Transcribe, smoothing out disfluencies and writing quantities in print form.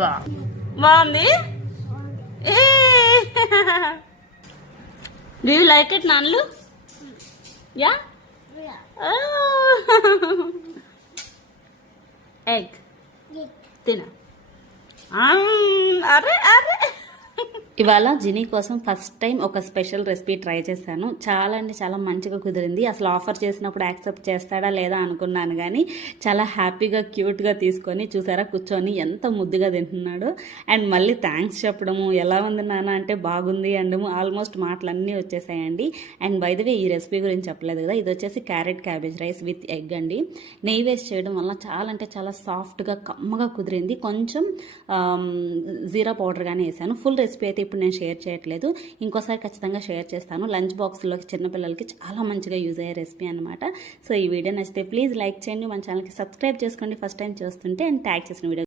బాగుంది. Do you like it నాన్లు? Yeah, egg తిన. అరే అరే, ఇవాళ జినీ కోసం ఫస్ట్ టైం ఒక స్పెషల్ రెసిపీ ట్రై చేశాను. చాలా అంటే చాలా మంచిగా కుదిరింది. అసలు ఆఫర్ చేసినప్పుడు యాక్సెప్ట్ చేస్తాడా లేదా అనుకున్నాను, కానీ చాలా హ్యాపీగా క్యూట్గా తీసుకొని చూసారా కూర్చొని ఎంత ముద్దుగా తింటున్నాడు. అండ్ మళ్ళీ థ్యాంక్స్ చెప్పడము, ఎలా ఉంది నాన్న అంటే బాగుంది అండము, ఆల్మోస్ట్ మాటలన్నీ వచ్చేసాయండి. అండ్ బై ద వే ఈ రెసిపీ గురించి చెప్పలేదు కదా, ఇది వచ్చేసి carrot cabbage rice with egg అండి. నెయ్యి వేస్ట్ చేయడం వల్ల చాలా అంటే చాలా సాఫ్ట్గా కమ్మగా కుదిరింది. కొంచెం జీరా పౌడర్ కానీ వేసాను. ఫుల్ రెసిపీ అయితే ఇప్పుడు నేను షేర్ చేయట్లేదు, ఇంకోసారి ఖచ్చితంగా షేర్ చేస్తాను. లంచ్ బాక్స్లోకి చిన్నపిల్లలకి చాలా మంచిగా యూజ్ అయ్యే రెసిపీ అనమాట. సో ఈ వీడియో నచ్చితే ప్లీజ్ లైక్ చేయండి, మన ఛానల్కి సబ్స్క్రైబ్ చేసుకోండి ఫస్ట్ టైం చూస్తుంటే, అండ్ ట్యాగ్ చేసిన వీడియో